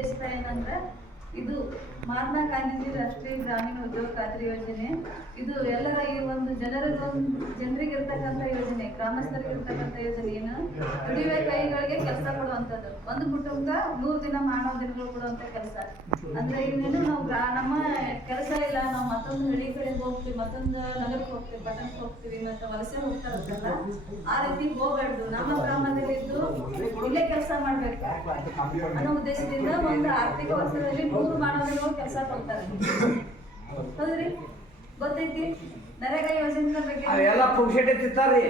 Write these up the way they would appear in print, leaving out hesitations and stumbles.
ಉದ್ದೇಶ ಏನಂದ್ರೆ ಇದು ಮಹಾತ್ಮ ಗಾಂಧೀಜಿ ರಾಷ್ಟ್ರೀಯ ಗ್ರಾಮೀಣ ಉದ್ಯೋಗ ಖಾತ್ರಿ ಯೋಜನೆ. ಇದು ಎಲ್ಲರ ಈ ಒಂದು ಜನರಿಗೆ ಇರ್ತಕ್ಕಂಥ ಯೋಜನೆ, ಗ್ರಾಮಸ್ಥರಿಗೆ ಇರ್ತಕ್ಕಂಥ ಯೋಜನೆ. ಏನು ದುಡಿಯುವ ಕೈಗಳಿಗೆ ಕೆಲಸ ಕೊಡುವಂಥದ್ದು. ಒಂದು ಕುಟುಂಬ 100 ದಿನ ಮಾನವ ದಿನಗಳು ಕೊಡುವಂಥ ಕೆಲಸ. ಅಂದ್ರೆ ಇನ್ನೇನು ನಾವು ನಮ್ಮ ಕೆಲಸ ಇಲ್ಲ, ನಾವು ಮತ್ತೊಂದು ಹಳ್ಳಿ ಕಡೆ ಹೋಗ್ತೀವಿ, ಮತ್ತೊಂದು ನಗರಕ್ಕೆ ಹೋಗ್ತೀವಿ, ಪಟ್ಟಣಕ್ಕೆ ಹೋಗ್ತೀವಿ, ಮತ್ತೆ ವಲಸೆ ಹೋಗ್ತಾರಲ್ಲ, ಆ ರೀತಿ ಹೋಗ್ಬಾರ್ದು. ನಮ್ಮ ಗ್ರಾಮದಲ್ಲಿ ಇದ್ದು ಇಲ್ಲೇ ಕೆಲಸ ಮಾಡ್ಬೇಕು ಅನ್ನೋ ಉದ್ದೇಶದಿಂದ ಒಂದು ಆರ್ಥಿಕ ವರ್ಷದಲ್ಲಿ 100 ಮಾನವ ದಿನಗಳು ಕೆಲಸ ಕೊಡ್ತಾರೆ. ಹೌದ್ರಿ? ಗೊತ್ತೈತಿ ನರೇಗಾ ಯೋಜನೆ ಬಗ್ಗೆ ಎಲ್ಲ ಪುಕ್ಷಟೆ ತಿಂತಾರ್ರಿ.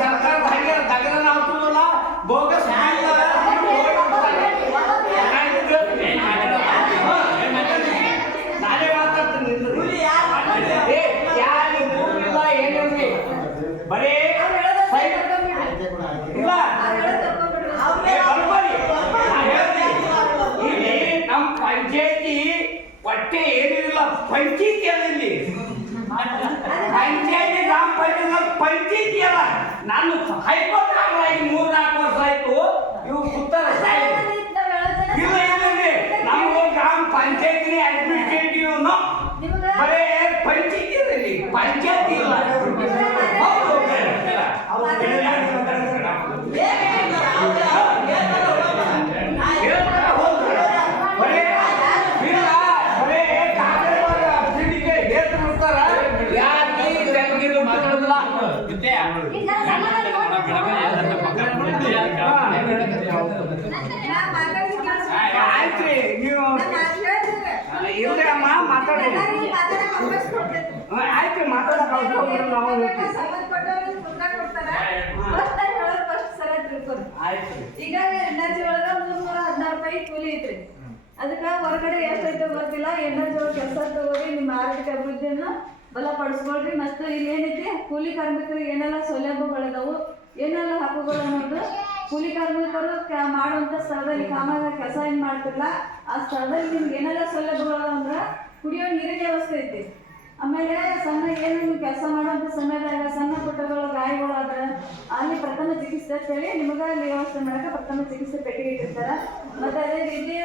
ಸರ್ಕಾರದ ಹಾಗೆ ತಗರನ ಹಾಕುದಿಲ್ಲ, ಬೋಗಸ್ ನಾನೇ ಮಾತಾಡ್ತೀನಿ. ಬರೇ ಇಲ್ಲ ನಮ್ಮ ಪಂಚಾಯತಿ ಒಟ್ಟೆ ಏನಿಲ್ಲ, ಪಂಚಾಯತಿ ಅಲ್ಲ ಇಲ್ಲಿ. ಪಂಚಾಯತಿ ಗ್ರಾಮ ಪಂಚಾಯತ್ ಪಂಚಾಯತಿ ಅಲ್ಲ. ನಾನು ಹೈಕೋರ್ಟ್ ಆಗಿ 3-4 ವರ್ಷ ಆಯ್ತು. ಇವು ಕೂತಾರ ಇಲ್ಲ ಇಲ್ಲ, ನಾವು ಗ್ರಾಮ ಪಂಚಾಯತಿ ಅಡ್ಮಿನಿಸ್ಟ್ರೇಟಿವ್ ಬರೇ ಪಂಚಾಯತಿ ಅಲ್ಲ ಇಲ್ಲಿ, ಪಂಚಾಯತಿ ಇಲ್ಲ. ಆಯ್ತ್ರಿ, ನೀವು ಇಲ್ರಿ ಅಮ್ಮ ಮಾತಾಡೋದು. ಆಯ್ತು, ಮಾತಾಡಕ್ ನಾವು ಈಗ ಎನರ್ಜಿ ಒಳಗ 316 ರೂಪಾಯಿ ಕೂಲಿ ಐತ್ರಿ. ಅದಕ್ಕ ಹೊರಗಡೆ ಎಷ್ಟೈತೆ ಗೊತ್ತಿಲ್ಲ. ಎನರ್ಜಿ ಒಳಗೆ ಕೆಲಸ ತಗೋರಿ, ನಿಮ್ಮ ಆರ್ಥಿಕ ಅಭಿವೃದ್ಧಿಯನ್ನ ಬಲಪಡಿಸ್ಕೊಳ್ರಿ. ಮತ್ತು ಇಲ್ಲಿ ಏನೈತಿ, ಕೂಲಿ ಕಾರ್ಮಿಕರಿಗೆ ಏನೆಲ್ಲ ಸೌಲಭ್ಯಗಳಿದಾವು, ಏನೆಲ್ಲ ಹಕ್ಕುಗಳು ಅನ್ನೋದು ಕೂಲಿ ಕಾರ್ಮಿಕರು ಮಾಡುವಂಥ ಸ್ಥಳದಲ್ಲಿ ಕೆಲಸ ಏನು ಮಾಡ್ತಿರಲ್ಲ, ಆ ಸ್ಥಳದಲ್ಲಿ ನಿಮ್ಗೆ ಏನೆಲ್ಲ ಸೌಲಭ್ಯಗಳು ಅಂದ್ರೆ ಕುಡಿಯೋ ನೀರಿನ ವ್ಯವಸ್ಥೆ ಐತಿ. ಆಮೇಲೆ ಸಣ್ಣ ಏನು ನೀವು ಕೆಲಸ ಮಾಡುವಂಥ ಸಮಯದಾಗ ಸಣ್ಣ ಪುಟ್ಟಗಳು ಗಾಯಗಳು ಆದ್ರೆ ಅಲ್ಲಿ ಪ್ರಥಮ ಚಿಕಿತ್ಸೆ ಅಂತೇಳಿ ನಿಮಗೆ ಅಲ್ಲಿ ವ್ಯವಸ್ಥೆ ಮಾಡಕ್ಕೆ ಪ್ರಥಮ ಚಿಕಿತ್ಸೆ ಪೆಟ್ಟಿಗೆ ಇಟ್ಟಿರ್ತಾರೆ. ಮತ್ತು ಅದೇ ರೀತಿ